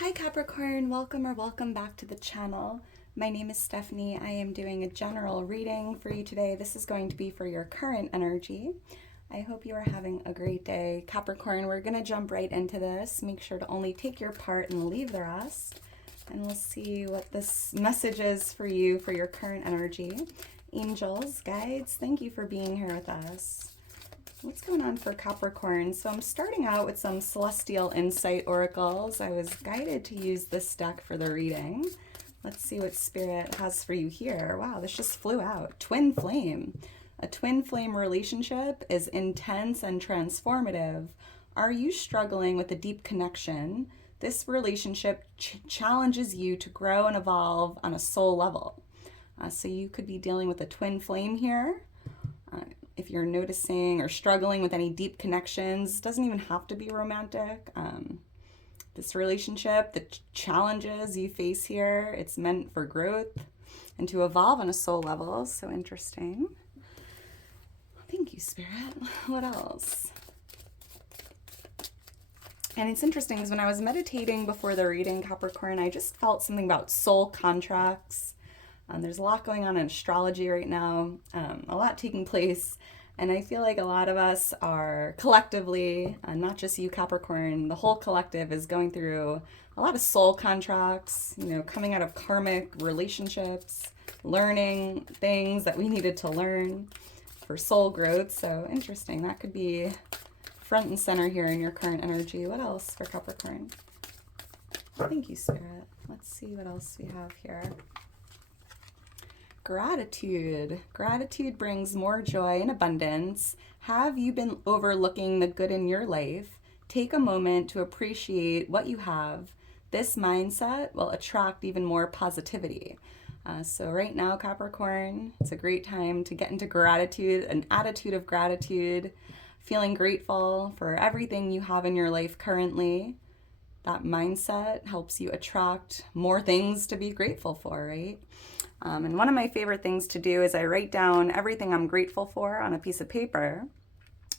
Hi Capricorn, welcome or welcome back to the channel. My name is Stephanie. I am doing a general reading for you today. This is going to be for your current energy. I hope you are having a great day. Capricorn, we're going to jump right into this. Make sure to only take your part and leave the rest. And we'll see what this message is for you for your current energy. Angels, guides, thank you for being here with us. What's going on for Capricorn? So I'm starting out with some Celestial Insight Oracles. I was guided to use this deck for the reading. Let's see what Spirit has for you here. Wow, this just flew out. Twin flame. A twin flame relationship is intense and transformative. Are you struggling with a deep connection? This relationship challenges you to grow and evolve on a soul level. So you could be dealing with a twin flame here. If you're noticing or struggling with any deep connections, doesn't even have to be romantic. This relationship, the challenges you face here, it's meant for growth and to evolve on a soul level. So interesting. Thank you, Spirit. What else? And it's interesting because when I was meditating before the reading, Capricorn, I just felt something about soul contracts. There's a lot going on in astrology right now, a lot taking place, and I feel like a lot of us are collectively, not just you Capricorn, the whole collective is going through a lot of soul contracts, coming out of karmic relationships, learning things that we needed to learn for soul growth. So interesting, that could be front and center here in your current energy. What else for Capricorn? Thank you, Spirit. Let's see what else we have here. Gratitude. Gratitude brings more joy and abundance. Have you been overlooking the good in your life? Take a moment to appreciate what you have. This mindset will attract even more positivity. So right now, Capricorn, it's a great time to get into gratitude, an attitude of gratitude, feeling grateful for everything you have in your life currently. That mindset helps you attract more things to be grateful for, right? And one of my favorite things to do is I write down everything I'm grateful for on a piece of paper,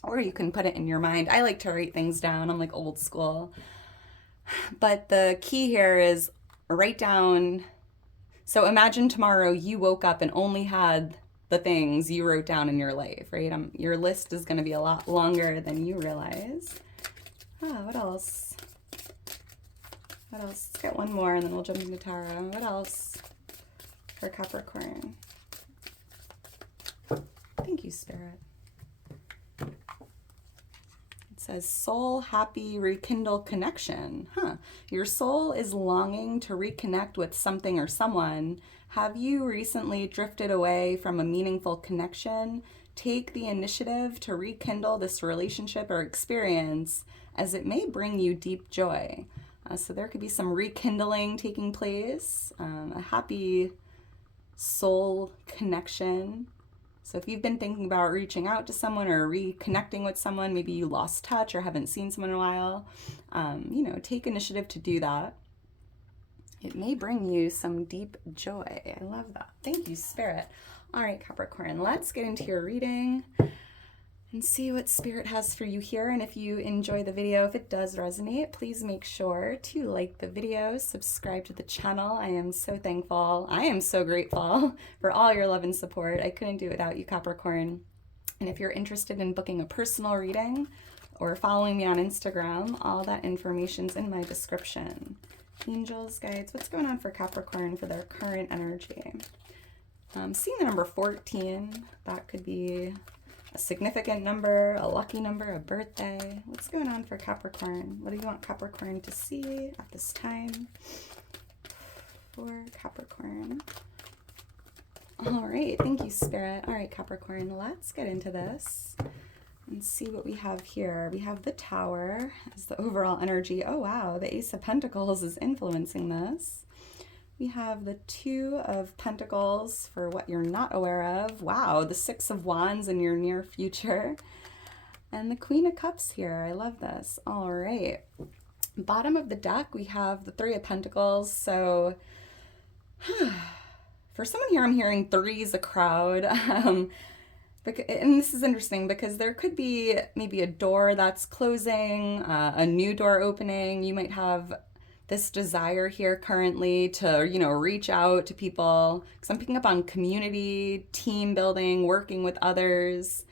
or you can put it in your mind. I like to write things down. I'm like old school. But the key here is write down. So imagine tomorrow you woke up and only had the things you wrote down in your life, right? Your list is going to be a lot longer than you realize. What else? What else? Let's get one more and then we'll jump into tarot. What else for Capricorn? Thank you, Spirit. It says soul happy rekindle connection. Your soul is longing to reconnect with something or someone. Have you recently drifted away from a meaningful connection? Take the initiative to rekindle this relationship or experience, as it may bring you deep joy. So there could be some rekindling taking place, a happy soul connection. So if you've been thinking about reaching out to someone or reconnecting with someone, maybe you lost touch or haven't seen someone in a while, take initiative to do that. It may bring you some deep joy. I love that. Thank you, Spirit. All right, Capricorn, let's get into your reading and see what Spirit has for you here. And if you enjoy the video, if it does resonate, please make sure to like the video, subscribe to the channel. I am so thankful. I am so grateful for all your love and support. I couldn't do it without you, Capricorn. And if you're interested in booking a personal reading or following me on Instagram, all that information's in my description. Angels, guides, what's going on for Capricorn for their current energy? Seeing the number 14, that could be a significant number, a lucky number, a birthday. What's going on for Capricorn? What do you want Capricorn to see at this time for Capricorn? All right, thank you, Spirit. All right, Capricorn, let's get into this and see what we have here. We have the Tower as the overall energy. Oh, wow, the Ace of Pentacles is influencing this. We have the Two of Pentacles for what you're not aware of. Wow, the Six of Wands in your near future. And the Queen of Cups here. I love this. All right. Bottom of the deck, we have the Three of Pentacles. So for someone here, I'm hearing three is a crowd. And this is interesting because there could be maybe a door that's closing, a new door opening. You might have this desire here currently to, reach out to people. Because I'm picking up on community, team building, working with others.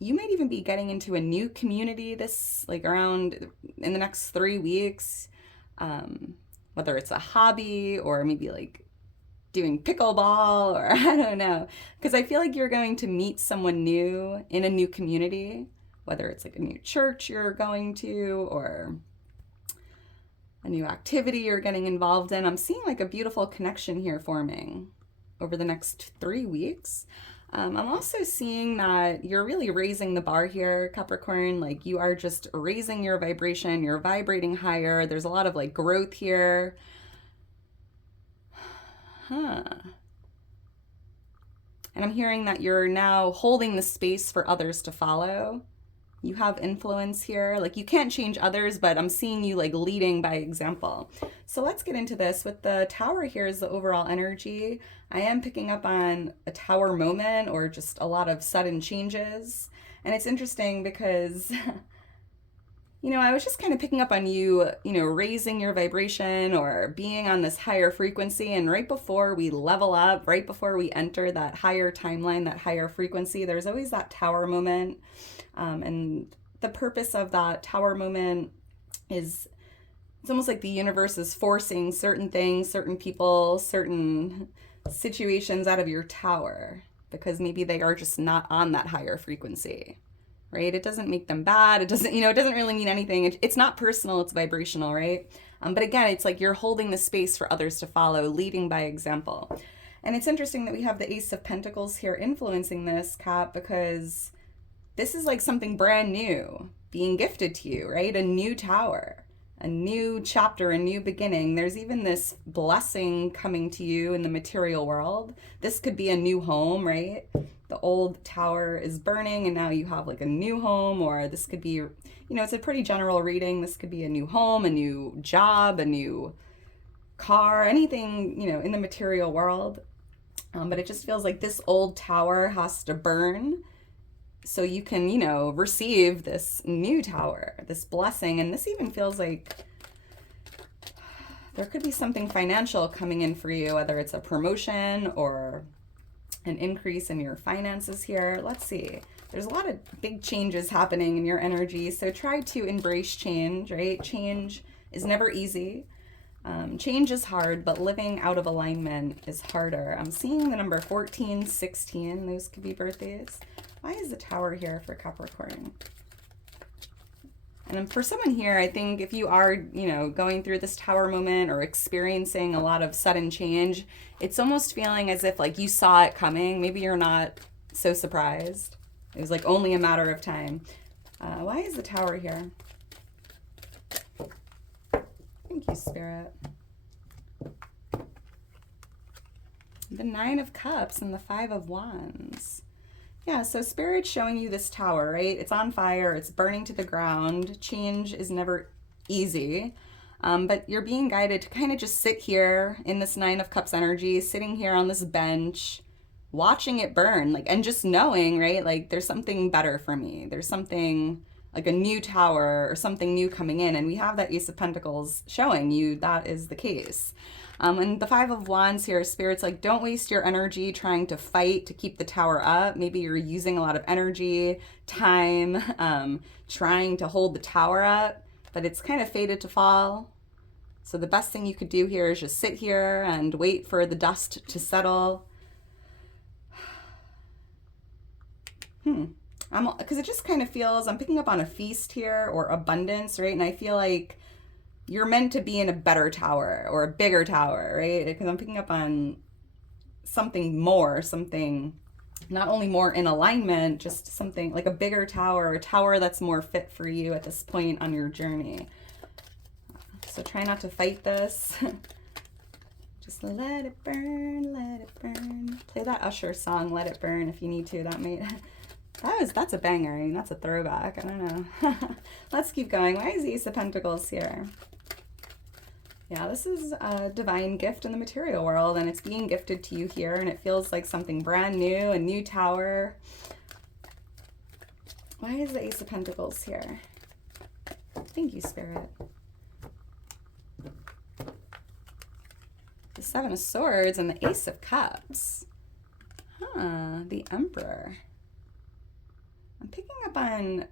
You might even be getting into a new community this, like around in the next 3 weeks. Whether it's a hobby or maybe like doing pickleball or I don't know. Because I feel like you're going to meet someone new in a new community, whether it's like a new church you're going to or a new activity you're getting involved in. I'm seeing like a beautiful connection here forming over the next 3 weeks. I'm also seeing that you're really raising the bar here, Capricorn. Like you are just raising your vibration. You're vibrating higher. There's a lot of like growth here. And I'm hearing that you're now holding the space for others to follow. You have influence here. Like you can't change others, but I'm seeing you like leading by example. So let's get into this. With the tower here is the overall energy. I am picking up on a tower moment or just a lot of sudden changes. And it's interesting because, I was just kind of picking up on you, raising your vibration or being on this higher frequency. And right before we level up, right before we enter that higher timeline, that higher frequency, there's always that tower moment. And the purpose of that tower moment is it's almost like the universe is forcing certain things, certain people, certain situations out of your tower because maybe they are just not on that higher frequency, right? It doesn't make them bad. It doesn't, it doesn't really mean anything. It's not personal. It's vibrational, right? But again, it's like you're holding the space for others to follow, leading by example. And it's interesting that we have the Ace of Pentacles here influencing this, Cap, because this is like something brand new being gifted to you, right? A new tower, a new chapter, a new beginning. There's even this blessing coming to you in the material world. This could be a new home, right? The old tower is burning and now you have like a new home, or this could be, it's a pretty general reading. This could be a new home, a new job, a new car, anything, in the material world. But it just feels like this old tower has to burn so you can, receive this new tower, this blessing. And this even feels like there could be something financial coming in for you, whether it's a promotion or an increase in your finances here. Let's see. There's a lot of big changes happening in your energy. So try to embrace change, right? Change is never easy. Change is hard, but living out of alignment is harder. I'm seeing the number 14, 16. Those could be birthdays. Why is the tower here for Capricorn? And for someone here, I think if you are, going through this tower moment or experiencing a lot of sudden change, it's almost feeling as if like you saw it coming. Maybe you're not so surprised. It was like only a matter of time. Why is the tower here? Thank you, Spirit. The Nine of Cups and the Five of Wands. Yeah, so Spirit's showing you this tower, right? It's on fire. It's burning to the ground. Change is never easy. But you're being guided to kind of just sit here in this Nine of Cups energy, sitting here on this bench, watching it burn, like, and just knowing, right? Like, there's something better for me. There's something like a new tower or something new coming in. And we have that Ace of Pentacles showing you that is the case. And the Five of Wands here, Spirit's like, don't waste your energy trying to fight to keep the tower up. Maybe you're using a lot of energy, time, trying to hold the tower up, but it's kind of fated to fall. So the best thing you could do here is just sit here and wait for the dust to settle. Because it just kind of feels, I'm picking up on a feast here or abundance, right? And I feel like you're meant to be in a better tower or a bigger tower, right? Because I'm picking up on something more, something not only more in alignment, just something like a bigger tower, a tower that's more fit for you at this point on your journey. So try not to fight this. Just let it burn, let it burn. Play that Usher song, Let It Burn, if you need to. That's a banger. I mean, that's a throwback. I don't know. Let's keep going. Why is the Ace of Pentacles here? Yeah, this is a divine gift in the material world, and it's being gifted to you here, and it feels like something brand new, a new tower. Why is the Ace of Pentacles here? Thank you, Spirit. The Seven of Swords and the Ace of Cups. The Emperor. I'm picking up on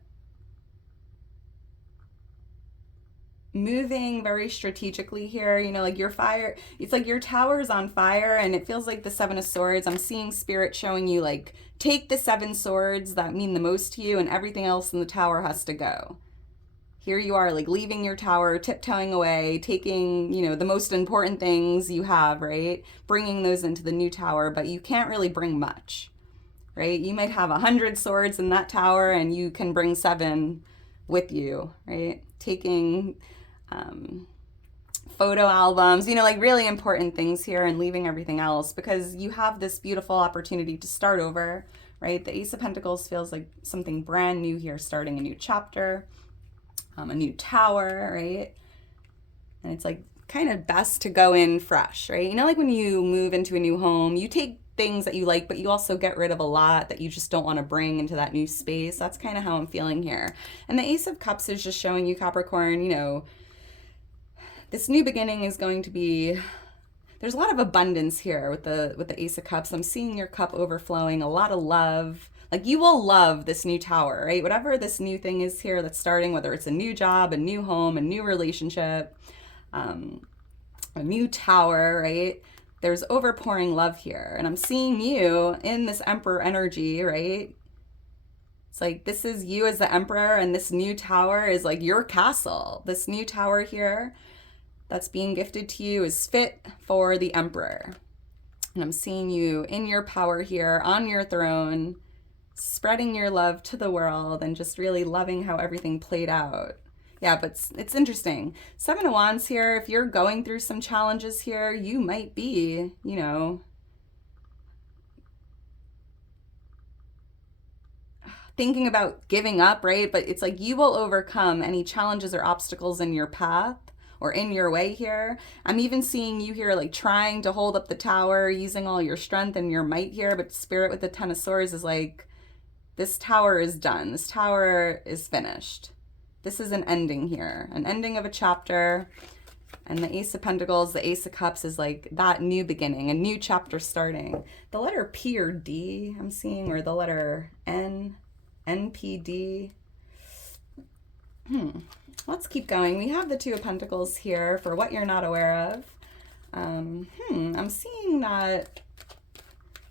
moving very strategically here, you know, like your fire, it's like your tower's on fire, and it feels like the Seven of Swords. I'm seeing Spirit showing you, like, take the 7 swords that mean the most to you, and everything else in the tower has to go. Here you are, like, leaving your tower, tiptoeing away, taking, you know, the most important things you have, right? Bringing those into the new tower, but you can't really bring much, right? You might have 100 swords in that tower, and you can bring 7 with you, right? Taking photo albums, you know, like really important things here, and leaving everything else, because you have this beautiful opportunity to start over, right? The Ace of Pentacles feels like something brand new here, starting a new chapter, a new tower, right? And it's like kind of best to go in fresh, right? You know, like when you move into a new home, you take things that you like, but you also get rid of a lot that you just don't want to bring into that new space. That's kind of how I'm feeling here. And the Ace of Cups is just showing you, Capricorn, you know, this new beginning is going to be, there's a lot of abundance here with the Ace of Cups. I'm seeing your cup overflowing, a lot of love. Like, you will love this new tower, right? Whatever this new thing is here that's starting, whether it's a new job, a new home, a new relationship, a new tower, right? There's overpouring love here. And I'm seeing you in this Emperor energy, right? It's like, this is you as the Emperor, and this new tower is like your castle. This new tower here that's being gifted to you is fit for the Emperor. And I'm seeing you in your power here, on your throne, spreading your love to the world, and just really loving how everything played out. Yeah, but it's interesting. 7 of Wands here, if you're going through some challenges here, you might be, you know, thinking about giving up, right? But it's like you will overcome any challenges or obstacles in your path or in your way here. I'm even seeing you here, like, trying to hold up the tower, using all your strength and your might here, but Spirit with the 10 of Swords is like, this tower is done. This tower is finished. This is an ending here, an ending of a chapter. And the Ace of Pentacles, the Ace of Cups is like that new beginning, a new chapter starting. The letter P or D I'm seeing, or the letter N, NPD. Let's keep going. We have the 2 of Pentacles here for what you're not aware of. I'm seeing that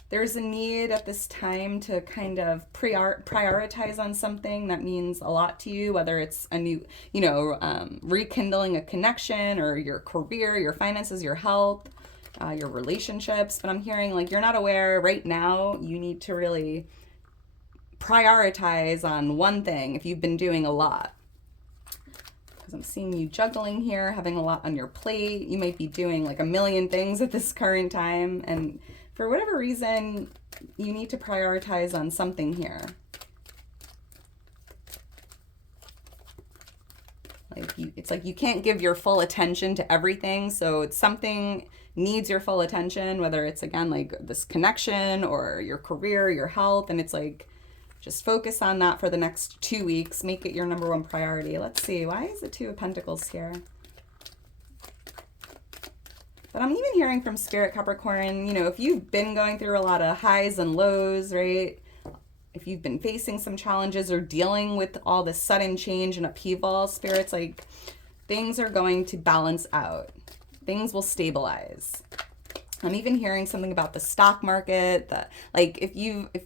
there's a need at this time to kind of prioritize on something that means a lot to you, whether it's a new, you know, rekindling a connection, or your career, your finances, your health, your relationships. But I'm hearing, like, you're not aware right now. You need to really prioritize on one thing if you've been doing a lot. Because I'm seeing you juggling here, having a lot on your plate. You might be doing like a million things at this current time, and for whatever reason, you need to prioritize on something here. Like, it's like you can't give your full attention to everything, so it's something needs your full attention, whether it's, again, like this connection or your career, your health, and it's like, just focus on that for the next 2 weeks. Make it your number 1 priority. Let's see, why is the 2 of Pentacles here? But I'm even hearing from Spirit, Capricorn, you know, if you've been going through a lot of highs and lows, right? If you've been facing some challenges or dealing with all this sudden change and upheaval, Spirit's like, things are going to balance out. Things will stabilize. I'm even hearing something about the stock market, that, like, if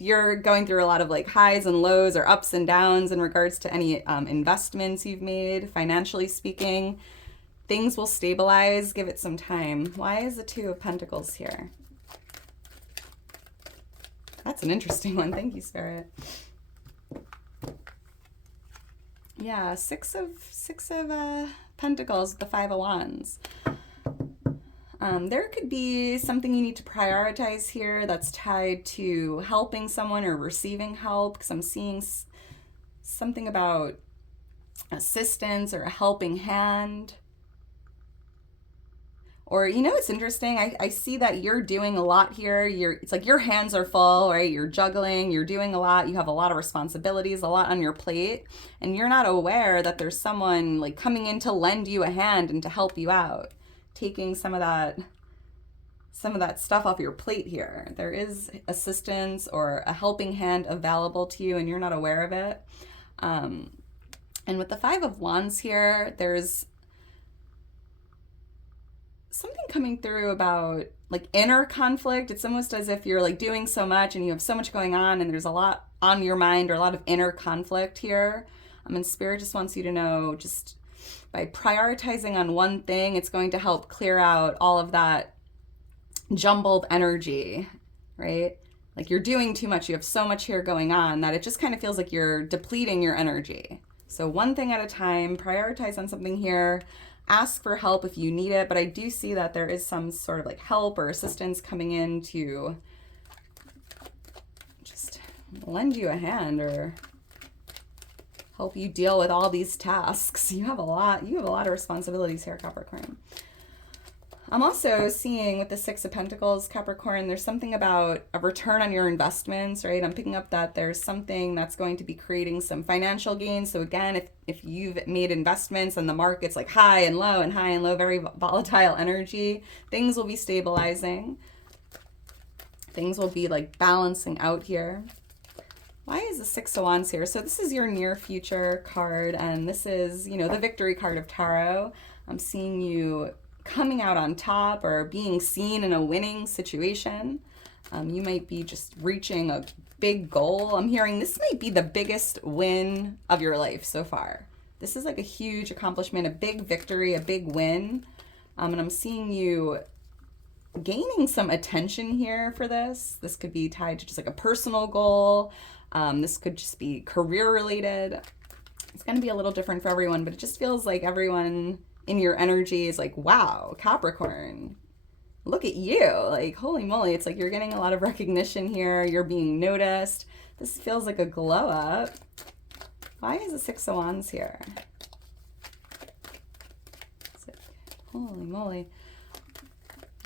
you're going through a lot of like highs and lows or ups and downs in regards to any investments you've made, financially speaking, things will stabilize. Give it some time. Why is the 2 of Pentacles here? That's an interesting one. Thank you, Spirit. Yeah, six of Pentacles, the 5 of Wands. There could be something you need to prioritize here that's tied to helping someone or receiving help, because I'm seeing something about assistance or a helping hand. Or, you know, it's interesting. I see that you're doing a lot here. It's like your hands are full, right? You're juggling, you're doing a lot. You have a lot of responsibilities, a lot on your plate. And you're not aware that there's someone like coming in to lend you a hand and to help you out. Taking some of that some of that stuff off your plate here. There is assistance or a helping hand available to you and you're not aware of it. And with the Five of Wands here, there's something coming through about like inner conflict. It's almost as if you're like doing so much and you have so much going on and there's a lot on your mind or a lot of inner conflict here. And Spirit just wants you to know, just by prioritizing on one thing, it's going to help clear out all of that jumbled energy, right? Like you're doing too much. You have so much here going on that it just kind of feels like you're depleting your energy. So one thing at a time, prioritize on something here. Ask for help if you need it, but I do see that there is some sort of like help or assistance coming in to just lend you a hand or help you deal with all these tasks. You have a lot of responsibilities here, Capricorn. I'm also seeing with the Six of Pentacles, Capricorn, there's something about a return on your investments, right? I'm picking up that there's something that's going to be creating some financial gains. So again, if you've made investments and the market's like high and low, very volatile energy, things will be stabilizing. Things will be like balancing out here. Why is the Six of Wands here? So this is your near future card, and this is, you know, the victory card of tarot. I'm seeing you coming out on top or being seen in a winning situation. You might be just reaching a big goal. I'm hearing this might be the biggest win of your life so far. This is like a huge accomplishment, a big victory, a big win. And I'm seeing you gaining some attention here for this. This could be tied to just like a personal goal. This could just be career related. It's going to be a little different for everyone, but it just feels like everyone in your energy is like, wow, Capricorn, look at you. Like, holy moly. It's like you're getting a lot of recognition here. You're being noticed. This feels like a glow up. Why is the Six of Wands here? It's like, holy moly.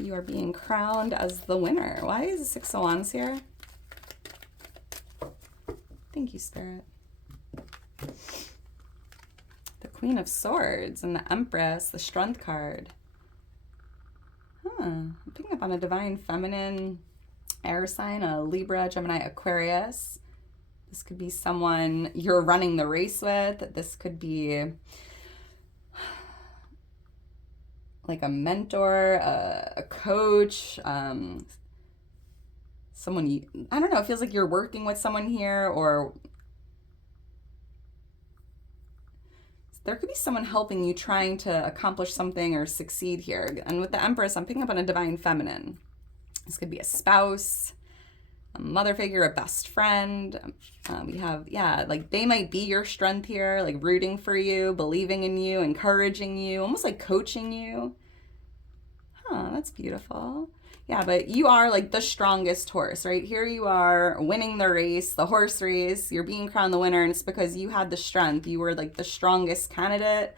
You are being crowned as the winner. Why is the Six of Wands here? Thank you, Spirit. The Queen of Swords and the Empress, the Strength card. I'm picking up on a divine feminine air sign, a Libra, Gemini, Aquarius. This could be someone you're running the race with. This could be like a mentor, a coach, someone you, I don't know, it feels like you're working with someone here, or there could be someone helping you trying to accomplish something or succeed here. And with the Empress, I'm picking up on a divine feminine. This could be a spouse, a mother figure, a best friend. We have, like they might be your strength here, like rooting for you, believing in you, encouraging you, almost like coaching you. That's beautiful. Yeah, but you are like the strongest horse, right? Here you are winning the race, the horse race. You're being crowned the winner, and it's because you had the strength. You were like the strongest candidate.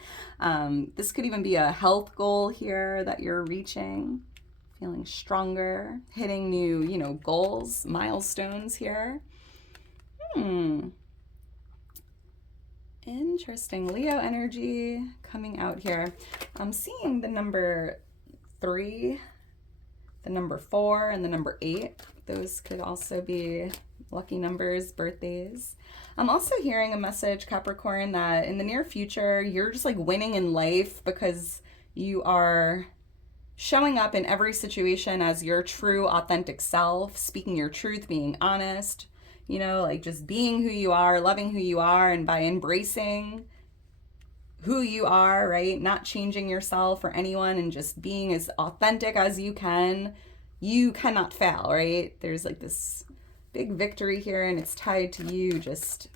This could even be a health goal here that you're reaching, feeling stronger, hitting new, goals, milestones here. Interesting. Leo energy coming out here. I'm seeing the number 3, the number 4, and the number 8. Those could also be lucky numbers, birthdays. I'm also hearing a message, Capricorn, that in the near future, you're just like winning in life because you are showing up in every situation as your true, authentic self, speaking your truth, being honest, like just being who you are, loving who you are, and by embracing who you are, right? Not changing yourself or anyone and just being as authentic as you can. You cannot fail, right? There's like this big victory here, and it's tied to you just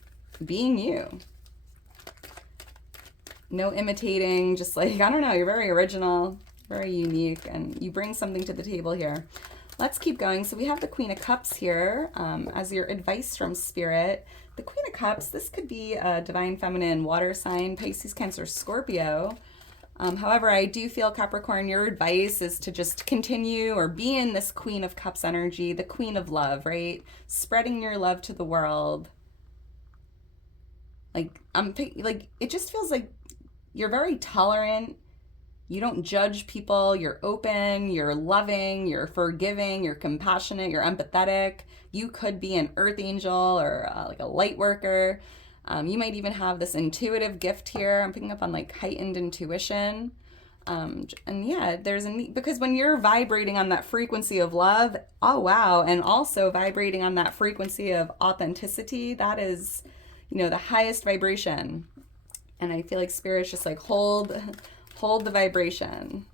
being you. No imitating, just like, I don't know, you're very original, very unique, and you bring something to the table here. Let's keep going. So we have the Queen of Cups here as your advice from Spirit. The Queen of Cups, this could be a divine feminine water sign, Pisces, Cancer, Scorpio. However, I do feel, Capricorn, your advice is to just continue or be in this Queen of Cups energy, the Queen of Love, right? Spreading your love to the world. Like, it just feels like you're very tolerant. You don't judge people. You're open, you're loving, you're forgiving, you're compassionate, you're empathetic. You could be an earth angel or like a light worker. You might even have this intuitive gift here. I'm picking up on like heightened intuition. And yeah, there's because when you're vibrating on that frequency of love, oh wow, and also vibrating on that frequency of authenticity, that is, the highest vibration. And I feel like Spirit's just like hold the vibration.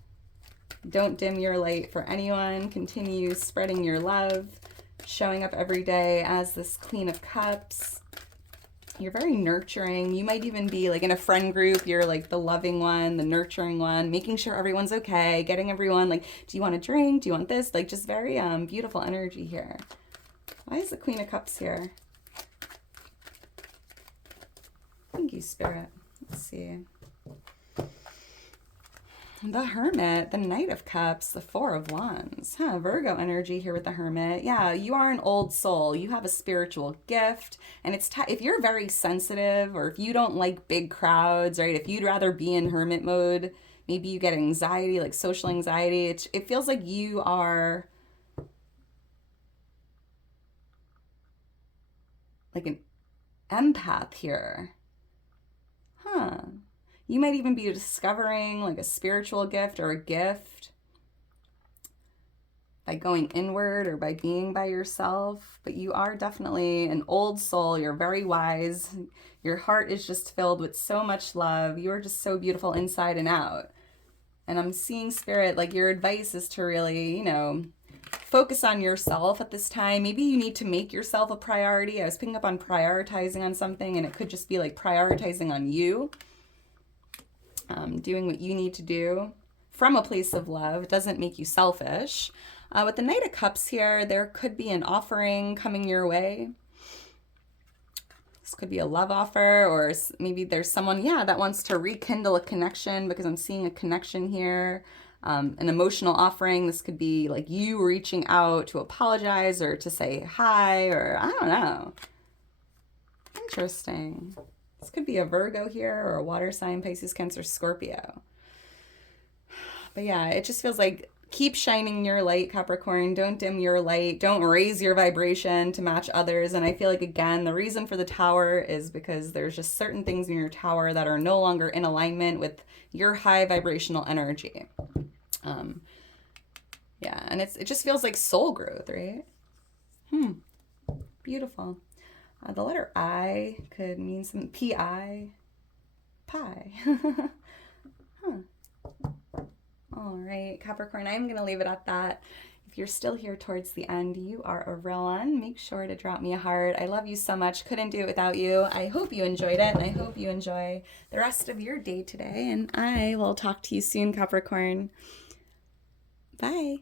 Don't dim your light for anyone. Continue spreading your love, showing up every day as this Queen of Cups. You're very nurturing. You might even be like in a friend group. You're like the loving one, the nurturing one, making sure everyone's okay, getting everyone like, do you want a drink? Do you want this? Like just very beautiful energy here. Why is the Queen of Cups here? Thank you, Spirit. Let's see. The Hermit, the Knight of Cups, the Four of Wands. Virgo energy here with the Hermit. Yeah, you are an old soul. You have a spiritual gift. And it's if you're very sensitive or if you don't like big crowds, right? If you'd rather be in hermit mode, maybe you get anxiety, like social anxiety. It feels like you are like an empath here. You might even be discovering like a spiritual gift or a gift by going inward or by being by yourself. But you are definitely an old soul. You're very wise. Your heart is just filled with so much love. You're just so beautiful inside and out. And I'm seeing, Spirit, like your advice is to really, focus on yourself at this time. Maybe you need to make yourself a priority. I was picking up on prioritizing on something, and it could just be like prioritizing on you. Doing what you need to do from a place of love. It doesn't make you selfish. With the Knight of Cups here, there could be an offering coming your way. This could be a love offer, or maybe there's someone, that wants to rekindle a connection, because I'm seeing a connection here. An emotional offering. This could be like you reaching out to apologize or to say hi, or I don't know. Interesting. This could be a Virgo here or a water sign, Pisces, Cancer, Scorpio. But yeah, it just feels like keep shining your light, Capricorn. Don't dim your light. Don't raise your vibration to match others. And I feel like, again, the reason for the Tower is because there's just certain things in your Tower that are no longer in alignment with your high vibrational energy. Yeah, and it just feels like soul growth, right? Beautiful. The letter I could mean some P-I, pie. All right, Capricorn, I'm going to leave it at that. If you're still here towards the end, you are a real one. Make sure to drop me a heart. I love you so much. Couldn't do it without you. I hope you enjoyed it, and I hope you enjoy the rest of your day today. And I will talk to you soon, Capricorn. Bye.